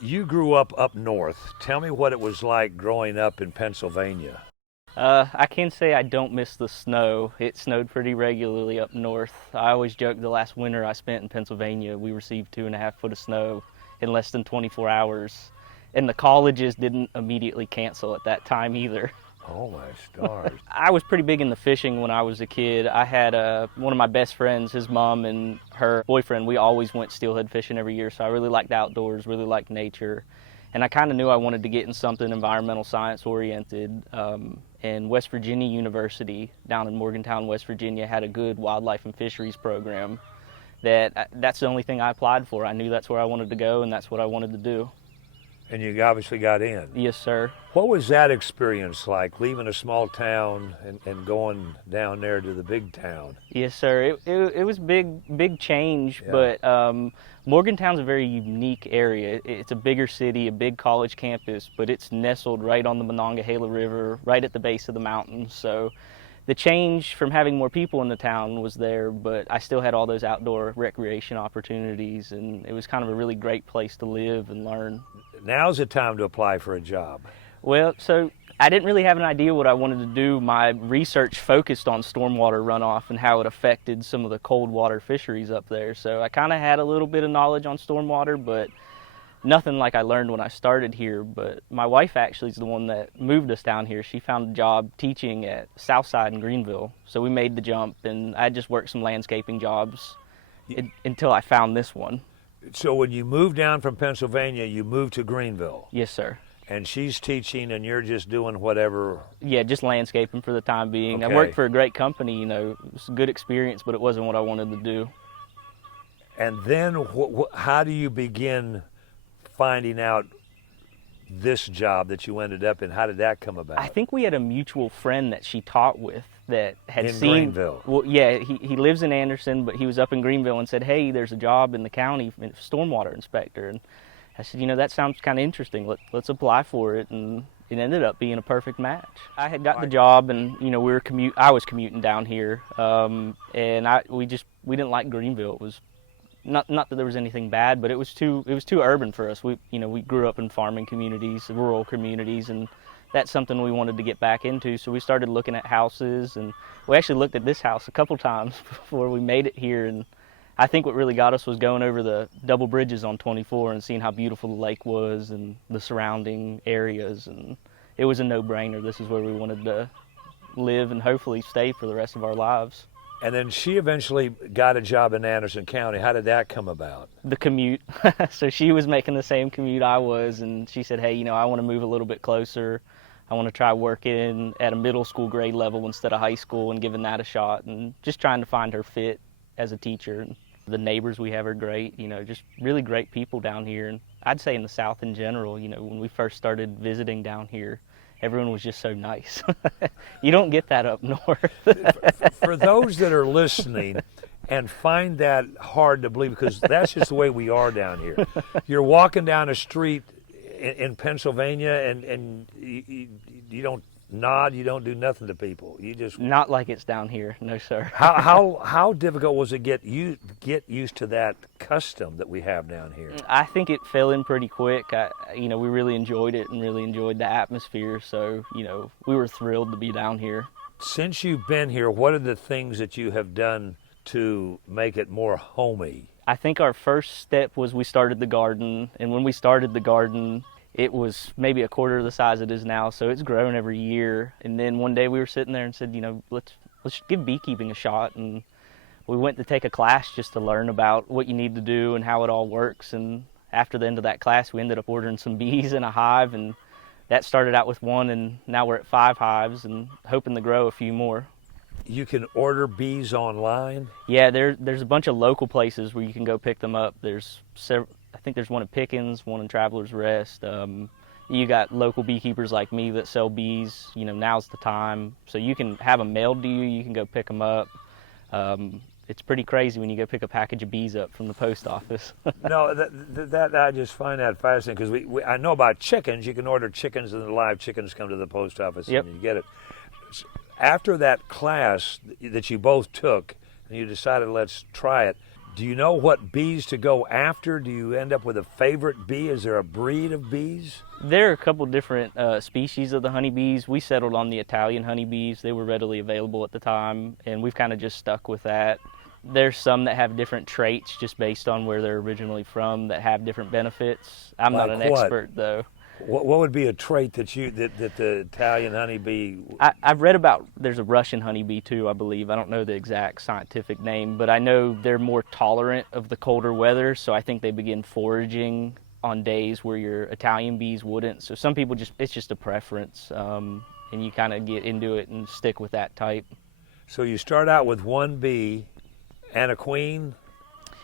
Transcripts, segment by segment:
You grew up north. Tell me what it was like growing up in Pennsylvania. I can say I don't miss the snow. It snowed pretty regularly up north. I always joke the last winter I spent in Pennsylvania, we received 2.5 feet of snow in less than 24 hours. And the colleges didn't immediately cancel at that time either. Oh my stars. I was pretty big into fishing when I was a kid. I had one of my best friends, his mom and her boyfriend, we always went steelhead fishing every year, so I really liked outdoors, really liked nature. And I kind of knew I wanted to get in something environmental science oriented. And West Virginia University down in Morgantown, West Virginia had a good wildlife and fisheries program that's the only thing I applied for. I knew that's where I wanted to go and that's what I wanted to do. And you obviously got in. Yes, sir. What was that experience like, leaving a small town and going down there to the big town? Yes, sir. It was big change, Yeah. but Morgantown's a very unique area. It's a bigger city, a big college campus, but it's nestled right on the Monongahela River, right at the base of the mountains. So the change from having more people in the town was there, but I still had all those outdoor recreation opportunities, and it was kind of a really great place to live and learn. Now's the time to apply for a job. Well, so I didn't really have an idea what I wanted to do. My research focused on stormwater runoff and how it affected some of the cold water fisheries up there. So I kind of had a little bit of knowledge on stormwater, but nothing like I learned when I started here. But my wife actually is the one that moved us down here. She found a job teaching at Southside in Greenville. So we made the jump, and I just worked some landscaping jobs until I found this one. So when you moved down from Pennsylvania, you moved to Greenville. Yes, sir. And she's teaching and you're just doing whatever. Yeah, just landscaping for the time being. Okay. I worked for a great company, it was a good experience, but it wasn't what I wanted to do. And then how do you begin finding out this job that you ended up in? How did that come about? I think we had a mutual friend that she taught with that had in seen Greenville. Well, yeah, he lives in Anderson, but he was up in Greenville and said, "Hey, there's a job in the county, Stormwater Inspector." And I said, that sounds kind of interesting. Let's apply for it, and it ended up being a perfect match. I had got the job, and I was commuting down here, and we didn't like Greenville. It was not that there was anything bad, but it was too urban for us. We grew up in farming communities, rural communities, and that's something we wanted to get back into. So we started looking at houses, and we actually looked at this house a couple times before we made it here. And I think what really got us was going over the double bridges on 24 and seeing how beautiful the lake was and the surrounding areas. And it was a no-brainer. This is where we wanted to live and hopefully stay for the rest of our lives. And then she eventually got a job in Anderson County. How did that come about? The commute. So she was making the same commute I was, and she said, "Hey, I want to move a little bit closer. I want to try working at a middle school grade level instead of high school and giving that a shot," and just trying to find her fit as a teacher. And the neighbors we have are great, just really great people down here. And I'd say in the South in general, when we first started visiting down here, everyone was just so nice. You don't get that up north. For those that are listening and find that hard to believe, because that's just the way we are down here. You're walking down a street in Pennsylvania and you don't nod, you don't do nothing to people. You just Not like it's down here, no sir. How difficult was it get used to that custom that we have down here? I think it fell in pretty quick. We really enjoyed it and really enjoyed the atmosphere. So, we were thrilled to be down here. Since you've been here, what are the things that you have done to make it more homey? I think our first step was we started the garden, and when we started the garden, it was maybe a quarter of the size it is now, so it's grown every year. And then one day we were sitting there and said, let's give beekeeping a shot. And we went to take a class just to learn about what you need to do and how it all works. And after the end of that class, we ended up ordering some bees in a hive, and that started out with one, and now we're at 5 hives and hoping to grow a few more. You can order bees online? Yeah, there's a bunch of local places where you can go pick them up. There's several. I think there's one in Pickens, one in Travelers Rest. You got local beekeepers like me that sell bees. Now's the time. So you can have them mailed to you. You can go pick them up. It's pretty crazy when you go pick a package of bees up from the post office. No, that I just find that fascinating, because I know about chickens. You can order chickens, and the live chickens come to the post office. Yep. And you get it. After that class that you both took and you decided let's try it, Do you know what bees to go after? Do you end up with a favorite bee? Is there a breed of bees? There are a couple different species of the honeybees. We settled on the Italian honeybees. They were readily available at the time, and we've kind of just stuck with that. There's some that have different traits just based on where they're originally from that have different benefits. I'm not an expert, though. What would be a trait that the Italian honeybee? I've read about, there's a Russian honeybee too, I believe. I don't know the exact scientific name, but I know they're more tolerant of the colder weather, so I think they begin foraging on days where your Italian bees wouldn't. So some people it's just a preference, and you kind of get into it and stick with that type. So you start out with one bee and a queen?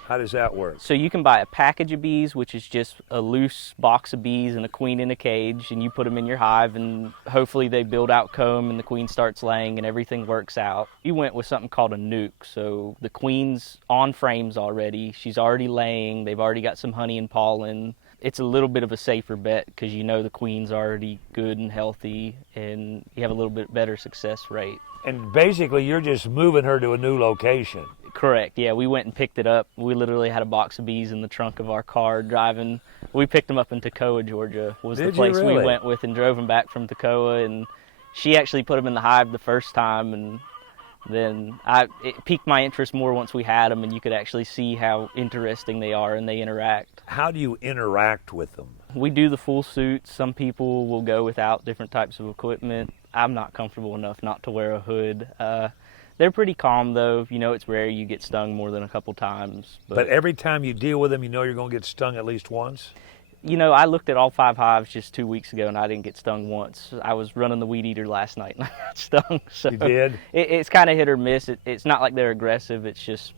How does that work? So you can buy a package of bees, which is just a loose box of bees and a queen in a cage, and you put them in your hive, and hopefully they build out comb and the queen starts laying and everything works out. You went with something called a nuke. So the queen's on frames already. She's already laying. They've already got some honey and pollen. It's a little bit of a safer bet because you know the queen's already good and healthy, and you have a little bit better success rate. And basically you're just moving her to a new location. Correct. Yeah, we went and picked it up. We literally had a box of bees in the trunk of our car driving. We picked them up in Toccoa, Georgia, was the place we went with, and drove them back from Toccoa. And she actually put them in the hive the first time, and then it piqued my interest more once we had them, and you could actually see how interesting they are and they interact. How do you interact with them? We do the full suit. Some people will go without different types of equipment. I'm not comfortable enough not to wear a hood. They're pretty calm, though. You know, it's rare you get stung more than a couple times. But every time you deal with them, you know you're going to get stung at least once? You know, I looked at all 5 hives just 2 weeks ago, and I didn't get stung once. I was running the weed eater last night, and I got stung. So you did? It's kind of hit or miss. It's not like they're aggressive. It's just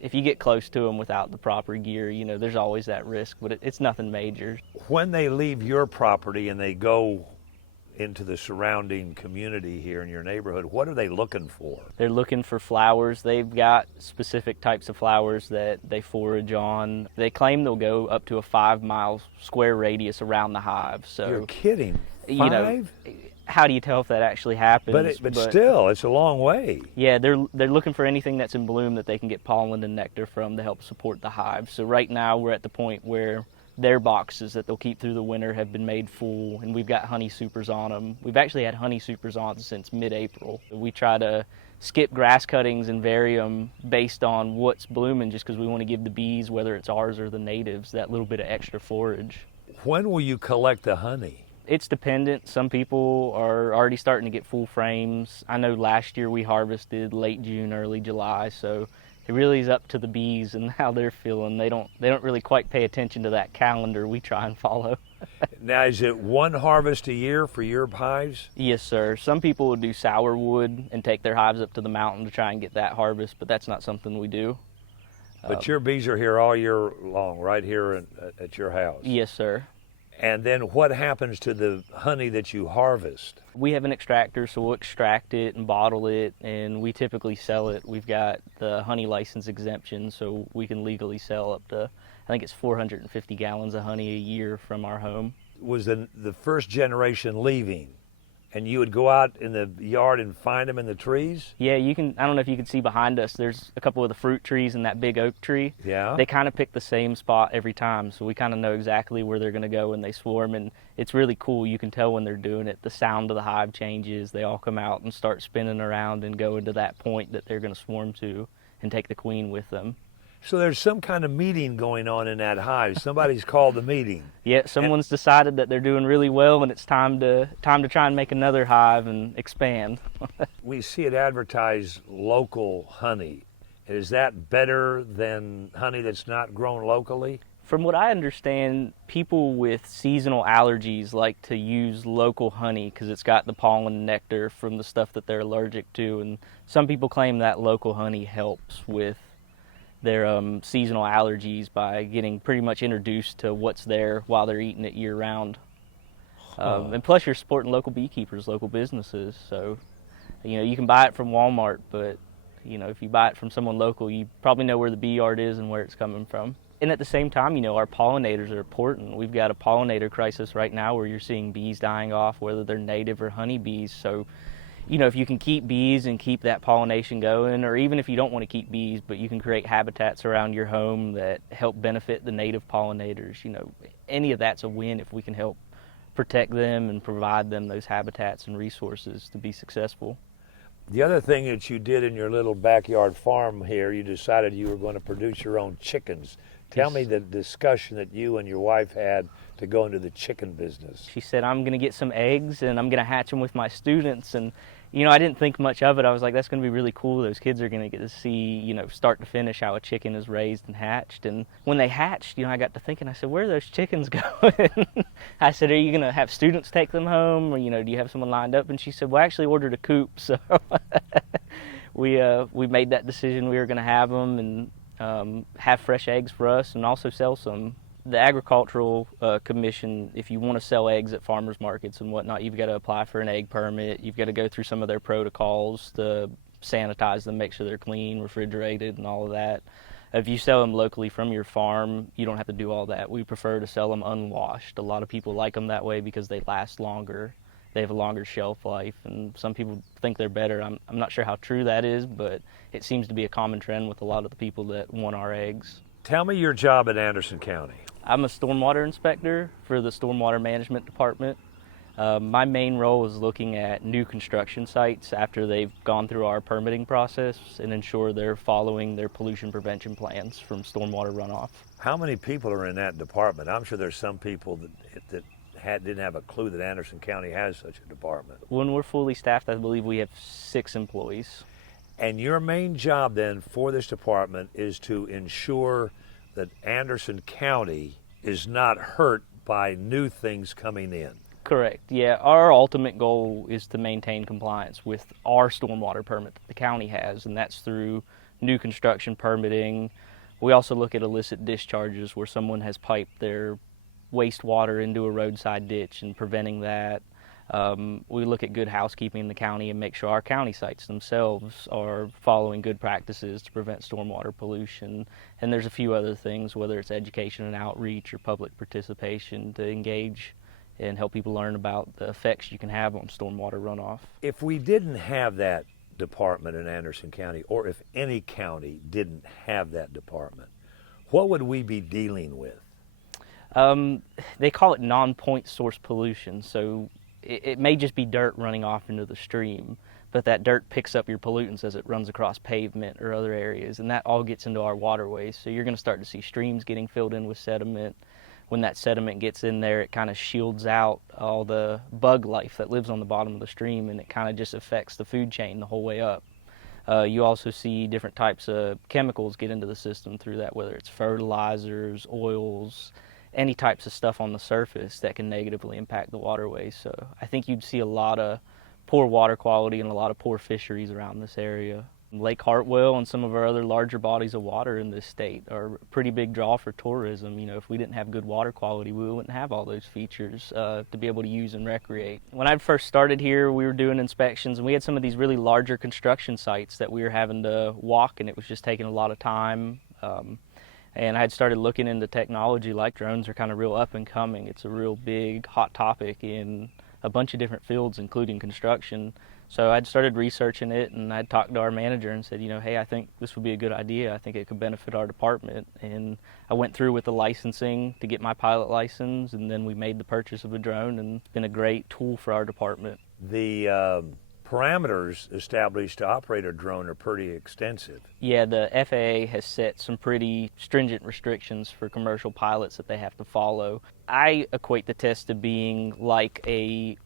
if you get close to them without the proper gear, you know, there's always that risk, but it's nothing major. When they leave your property and they go into the surrounding community here in your neighborhood, what are they looking for? They're looking for flowers. They've got specific types of flowers that they forage on. They claim they'll go up to a 5-mile square radius around the hive. So you're kidding? 5? You know, how do you tell if that actually happens? But still, it's a long way. Yeah, they're looking for anything that's in bloom that they can get pollen and nectar from to help support the hive. So right now we're at the point where their boxes that they'll keep through the winter have been made full, and we've got honey supers on them. We've actually had honey supers on since mid-April. We try to skip grass cuttings and vary them based on what's blooming, just because we want to give the bees, whether it's ours or the natives, that little bit of extra forage. When will you collect the honey? It's dependent. Some people are already starting to get full frames. I know last year we harvested late June, early July, so it really is up to the bees and how they're feeling. They don't really quite pay attention to that calendar we try and follow. Now, is it one harvest a year for your hives? Yes, sir. Some people will do sourwood and take their hives up to the mountain to try and get that harvest, but that's not something we do. But your bees are here all year long, right here at your house? Yes, sir. And then what happens to the honey that you harvest? We have an extractor, so we'll extract it and bottle it, and we typically sell it. We've got the honey license exemption, so we can legally sell up to, I think it's 450 gallons of honey a year from our home. Was the first generation leaving, and you would go out in the yard and find them in the trees? Yeah, you can. I don't know if you can see behind us, there's a couple of the fruit trees and that big oak tree. Yeah. They kind of pick the same spot every time, so we kind of know exactly where they're going to go when they swarm, and it's really cool. You can tell when they're doing it. The sound of the hive changes. They all come out and start spinning around and go into that point that they're going to swarm to and take the queen with them. So there's some kind of meeting going on in that hive. Somebody's called the meeting. Yeah, someone's decided that they're doing really well, and it's time to try and make another hive and expand. We see it advertised local honey. Is that better than honey that's not grown locally? From what I understand, people with seasonal allergies like to use local honey because it's got the pollen and nectar from the stuff that they're allergic to, and some people claim that local honey helps with their seasonal allergies by getting pretty much introduced to what's there while they're eating it year-round. And plus you're supporting local beekeepers, local businesses, so you know, you can buy it from Walmart, but you know, if you buy it from someone local, you probably know where the bee yard is and where it's coming from. And at the same time, you know, our pollinators are important. We've got a pollinator crisis right now where you're seeing bees dying off, whether they're native or honeybees. So you know, if you can keep bees and keep that pollination going, or even if you don't want to keep bees, but you can create habitats around your home that help benefit the native pollinators, you know, any of that's a win if we can help protect them and provide them those habitats and resources to be successful. The other thing that you did in your little backyard farm here, you decided you were going to produce your own chickens. Tell me the discussion that you and your wife had to go into the chicken business. She said, I'm going to get some eggs and I'm going to hatch them with my students. And, you know, I didn't think much of it. I was like, that's going to be really cool. Those kids are going to get to see, you know, start to finish how a chicken is raised and hatched. And when they hatched, you know, I got to thinking, I said, where are those chickens going? I said, are you going to have students take them home? Or, you know, do you have someone lined up? And she said, well, I actually ordered a coop. So we made that decision. We were going to have them and have fresh eggs for us and also sell some. The Agricultural Commission, if you want to sell eggs at farmers markets and whatnot, you've got to apply for an egg permit. You've got to go through some of their protocols to sanitize them, make sure they're clean, refrigerated, and all of that. If you sell them locally from your farm, you don't have to do all that. We prefer to sell them unwashed. A lot of people like them that way because they last longer. They have a longer shelf life, and some people think they're better. I'm not sure how true that is, but it seems to be a common trend with a lot of the people that want our eggs. Tell me your job at Anderson County. I'm a stormwater inspector for the Stormwater Management Department. My main role is looking at new construction sites after they've gone through our permitting process and ensure they're following their pollution prevention plans from stormwater runoff. How many people are in that department? I'm sure there's some people that didn't have a clue that Anderson County has such a department. When we're fully staffed, I believe we have 6 employees. And your main job then for this department is to ensure that Anderson County is not hurt by new things coming in. Correct. Yeah, our ultimate goal is to maintain compliance with our stormwater permit that the county has, and that's through new construction permitting. We also look at illicit discharges where someone has piped their wastewater into a roadside ditch and preventing that. We look at good housekeeping in the county and make sure our county sites themselves are following good practices to prevent stormwater pollution. And there's a few other things, whether it's education and outreach or public participation, to engage and help people learn about the effects you can have on stormwater runoff. If we didn't have that department in Anderson County, or if any county didn't have that department, what would we be dealing with? They call it non-point source pollution. So it may just be dirt running off into the stream, but that dirt picks up your pollutants as it runs across pavement or other areas, and that all gets into our waterways. So you're going to start to see streams getting filled in with sediment. When that sediment gets in there, it kind of shields out all the bug life that lives on the bottom of the stream, and it kind of just affects the food chain the whole way up. You also see different types of chemicals get into the system through that, whether it's fertilizers, oils, any types of stuff on the surface that can negatively impact the waterways. So I think you'd see a lot of poor water quality and a lot of poor fisheries around this area. Lake Hartwell and some of our other larger bodies of water in this state are a pretty big draw for tourism. You know, if we didn't have good water quality, we wouldn't have all those features to be able to use and recreate. When I first started here, we were doing inspections, and we had some of these really larger construction sites that we were having to walk, and it was just taking a lot of time. And I had started looking into technology, like drones are kind of real up and coming. It's a real big, hot topic in a bunch of different fields, including construction. So I'd started researching it, and I'd talked to our manager and said, you know, hey, I think this would be a good idea. I think it could benefit our department. And I went through with the licensing to get my pilot license, and then we made the purchase of a drone, and it's been a great tool for our department. The parameters established to operate a drone are pretty extensive. Yeah, the FAA has set some pretty stringent restrictions for commercial pilots that they have to follow. I equate the test to being like an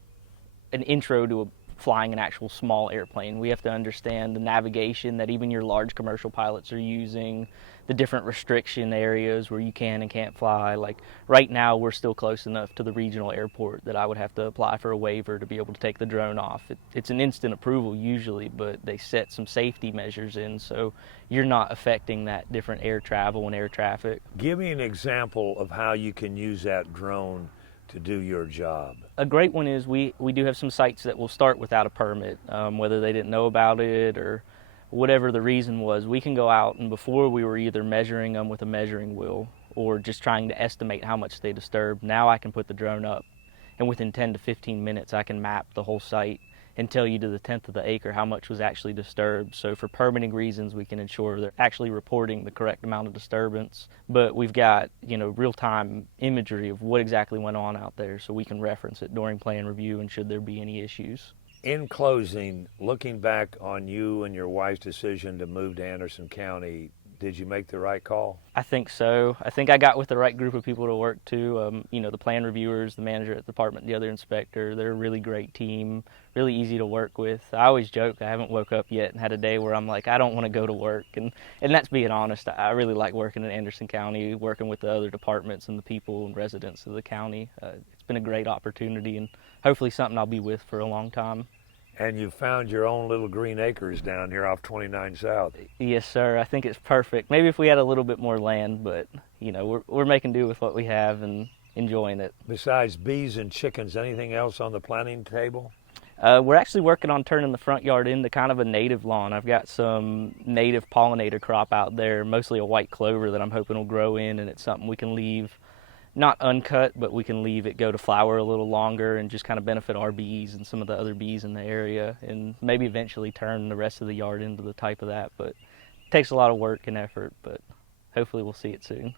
intro to flying an actual small airplane. We have to understand the navigation that even your large commercial pilots are using, the different restriction areas where you can and can't fly. Like right now, we're still close enough to the regional airport that I would have to apply for a waiver to be able to take the drone off. It's an instant approval usually, but they set some safety measures in so you're not affecting that different air travel and air traffic. Give me an example of how you can use that drone to do your job. A great one is we do have some sites that will start without a permit, whether they didn't know about it or whatever the reason was. We can go out, and before we were either measuring them with a measuring wheel or just trying to estimate how much they disturb. Now I can put the drone up, and within 10 to 15 minutes I can map the whole site and tell you to the tenth of the acre how much was actually disturbed. So for permitting reasons, we can ensure they're actually reporting the correct amount of disturbance. But we've got, real-time imagery of what exactly went on out there, so we can reference it during plan review and should there be any issues. In closing, looking back on you and your wife's decision to move to Anderson County, did you make the right call? I think so. I think I got with the right group of people to work to. The plan reviewers, the manager at the department, the other inspector, they're a really great team, really easy to work with. I always joke I haven't woke up yet and had a day where I'm like, I don't want to go to work. And that's being honest. I really like working in Anderson County, working with the other departments and the people and residents of the county. It's been a great opportunity and hopefully something I'll be with for a long time. And you found your own little green acres down here off 29 South. Yes, sir. I think it's perfect. Maybe if we had a little bit more land, but we're making do with what we have and enjoying it. Besides bees and chickens, anything else on the planning table? We're actually working on turning the front yard into kind of a native lawn. I've got some native pollinator crop out there, mostly a white clover that I'm hoping will grow in, and it's something we can leave not uncut, but we can leave it go to flower a little longer and just kind of benefit our bees and some of the other bees in the area, and maybe eventually turn the rest of the yard into the type of that. But it takes a lot of work and effort, but hopefully we'll see it soon.